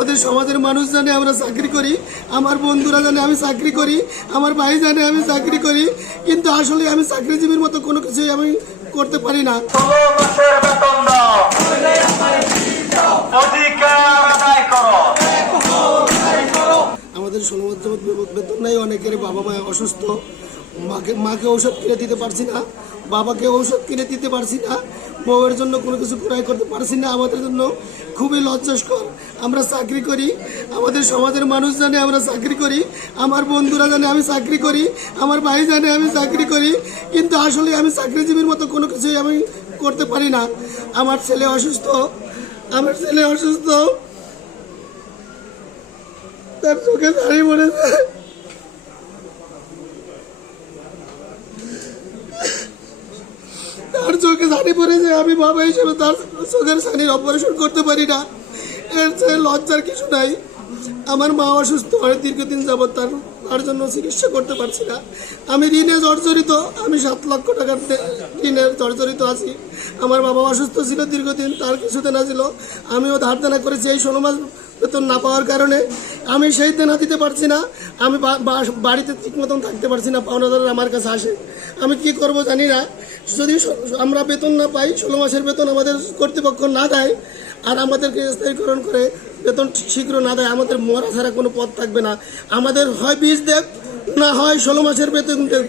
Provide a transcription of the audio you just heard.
আমাদের সমাজের মানুষ জানে আমরা চাকরি করি, আমার বন্ধুরা জানে আমি চাকরি করি, আমার ভাই জানে আমি চাকরি করি, কিন্তু আসলে আমি চাকরিজীবীর মতো কোনো কিছুই আমি করতে পারি না। 16 মাসের বেতন দাও, অধিকার আদায় করো। আমাদের 16 মাস যাবৎ বেতন নাই, অনেকের বাবা মা অসুস্থ, মাকে ঔষধ কিনে দিতে পারছি না, বাবাকে ঔষধ কিনে দিতে পারছি না, বউয়ের জন্য কোনো কিছু ক্রয় করতে পারছি না। আমাদের জন্য খুবই লজ্জাস্কর। আমরা চাকরি করি, আমাদের সমাজের মানুষ জানে আমরা চাকরি করি, আমার বন্ধুরা জানে আমি চাকরি করি, আমার ভাই জানে আমি চাকরি করি, কিন্তু আসলে আমি চাকরিজীবীর মতো কোনো কিছুই আমি করতে পারি না। আমার ছেলে অসুস্থ, তার চোখে দাঁড়িয়ে পড়েছে, তার চোখে ছানি পড়েছে। আমি বাবা হিসেবে তার চোখের ছানির অপারেশন করতে পারি না, এর চেয়ে লজ্জার কিছু নাই। আমার মা অসুস্থ হয় দীর্ঘদিন যাবৎ, তার জন্য চিকিৎসা করতে পারছি না। আমি ঋণে জর্জরিত, আমি 7 লক্ষ টাকার ঋণে জর্জরিত আছি। আমার বাবা অসুস্থ ছিল দীর্ঘদিন, তার কিছু দেনা ছিল, আমিও ধার দেনা করেছি। এই 16 মাস বেতন না পাওয়ার কারণে আমি সেই দেনা দিতে পারছি না, আমি বাড়িতে ঠিক মতন থাকতে পারছি না, পাওনাদার আমার কাছে আসে। আমি কি করব জানি না। যদি আমরা বেতন না পাই, 16 মাসের বেতন আমাদের কর্তৃপক্ষ না দেয় আর আমাদেরকে স্থায়ীকরণ করে বেতন শীঘ্র না দেয়, আমাদের মরা ছাড়া কোনো পথ থাকবে না। আমাদের হয় 20 দেব, না হয় 16 মাসের বেতন দেব।